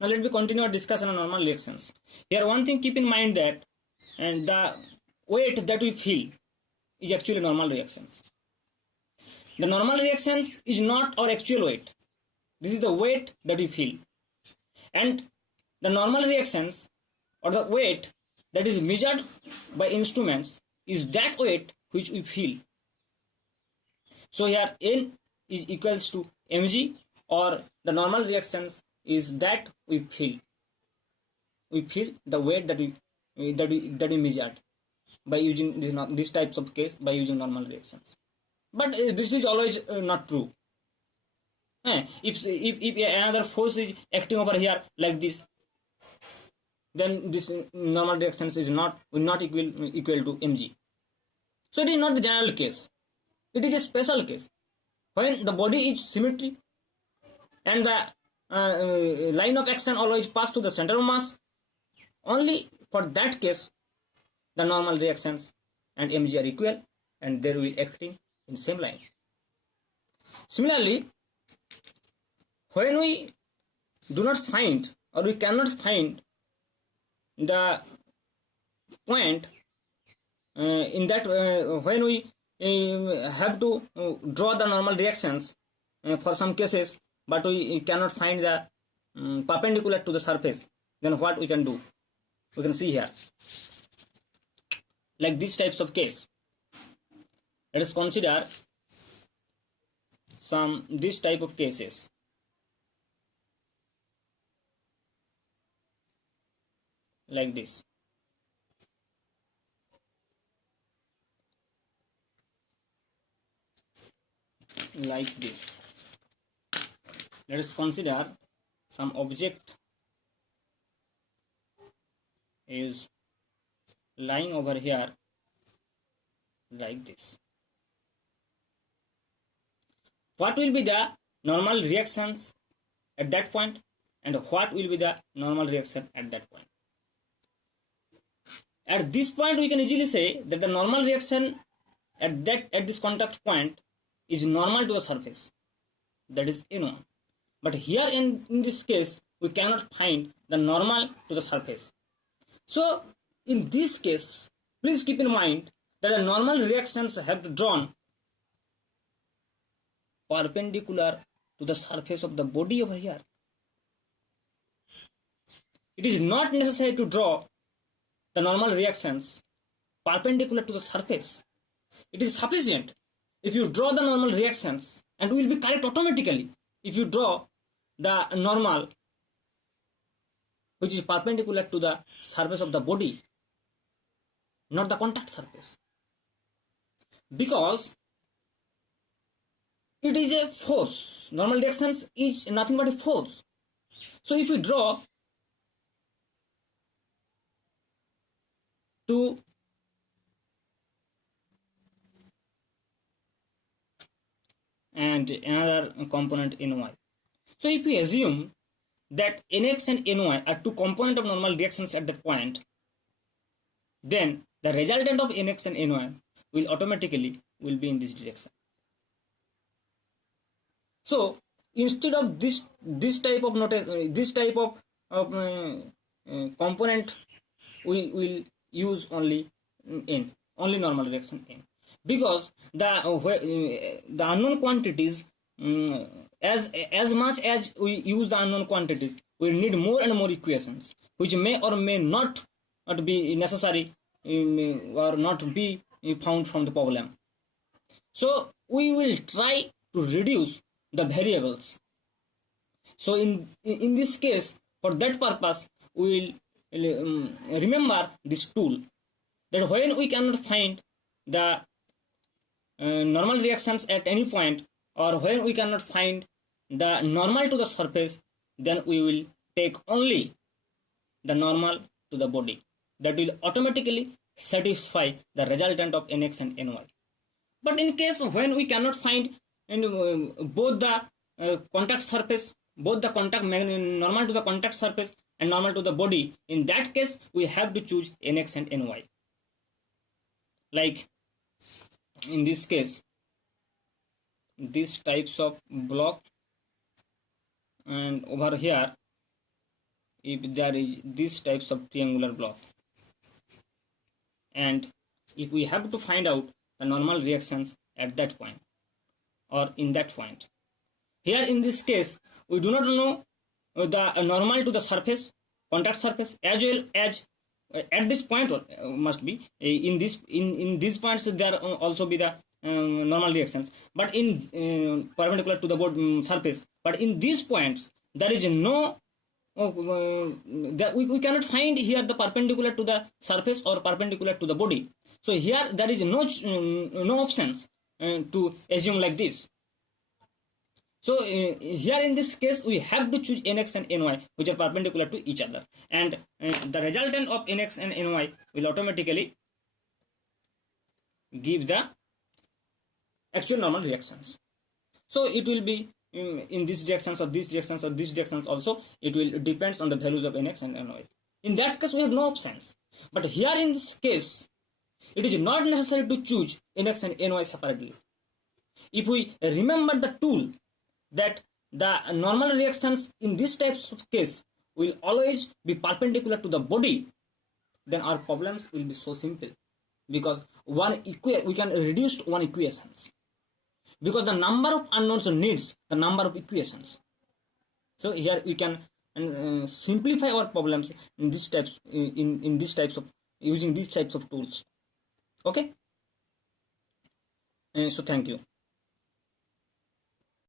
Now let me continue our discussion on normal reactions. Here one thing keep in mind that and the weight that we feel is actually normal reactions. The normal reactions is not our actual weight. This is the weight that we feel. And the normal reactions or the weight that is measured by instruments is that weight which we feel. So here N is equals to mg, or the normal reactions is that we feel. We feel the weight that we measured by using these types of case by using normal reactions. But this is always not true. If another force is acting over here like this, then this normal reactions is will not equal to mg. So it is not the general case. It is a special case when the body is symmetry and the line of action always pass to the center of mass. Only for that case the normal reactions and mg are equal and they will acting in same line. Similarly, when we do not find or we cannot find the point in that when we have to draw the normal reactions for some cases, but we cannot find the perpendicular to the surface, then what we can do? We can see here like these types of case. Let us consider some this type of cases. Like this. Like this. Let us consider some object is lying over here like this. What will be the normal reactions at that point, and what will be the normal reaction at that point? At this point we can easily say that the normal reaction at this contact point is normal to the surface, that is N1. But here in this case we cannot find the normal to the surface. So in this case please keep in mind that the normal reactions have to drawn perpendicular to the surface of the body over here. It is not necessary to draw the normal reactions perpendicular to the surface. It is sufficient if you draw the normal reactions, and will be correct automatically if you draw the normal which is perpendicular to the surface of the body, not the contact surface, because it is a force. Normal reactions is nothing but a force. So if you draw to and another component ny. So if we assume that nx and ny are two components of normal reactions at that point, then the resultant of nx and ny will automatically will be in this direction. So instead of this type of component, we will use only n, only normal reaction n, because the unknown quantities, as much as we use the unknown quantities, we need more and more equations which may or may not be necessary or not be found from the problem. So we will try to reduce the variables. So in this case, for that purpose, we will remember this tool, that when we cannot find the normal reactions at any point, or when we cannot find the normal to the surface, then we will take only the normal to the body. That will automatically satisfy the resultant of nx and ny. But in case when we cannot find both the contact surface, both the normal to the contact surface and normal to the body, in that case we have to choose nx and ny. Like in this case, these types of block, and over here if there is this types of triangular block, and if we have to find out the normal reactions at that point or in that point. Here in this case we do not know the normal to the surface, contact surface, as well as at this point must be in these points there also be the normal reactions, but in perpendicular to the board surface, but in these points there is no that we cannot find here the perpendicular to the surface or perpendicular to the body. So here there is no options to assume like this. So here in this case we have to choose nx and ny which are perpendicular to each other, and the resultant of nx and ny will automatically give the actual normal reactions. So it will be in these directions or these directions or these directions also, it will depends on the values of nx and ny. In that case we have no options, but here in this case it is not necessary to choose nx and ny separately. If we remember the tool that the normal reactions in this types of case will always be perpendicular to the body, then our problems will be so simple, because we can reduce one equations, because the number of unknowns needs the number of equations. So here we can simplify our problems in these types in these types of using these types of tools. Okay, so thank you.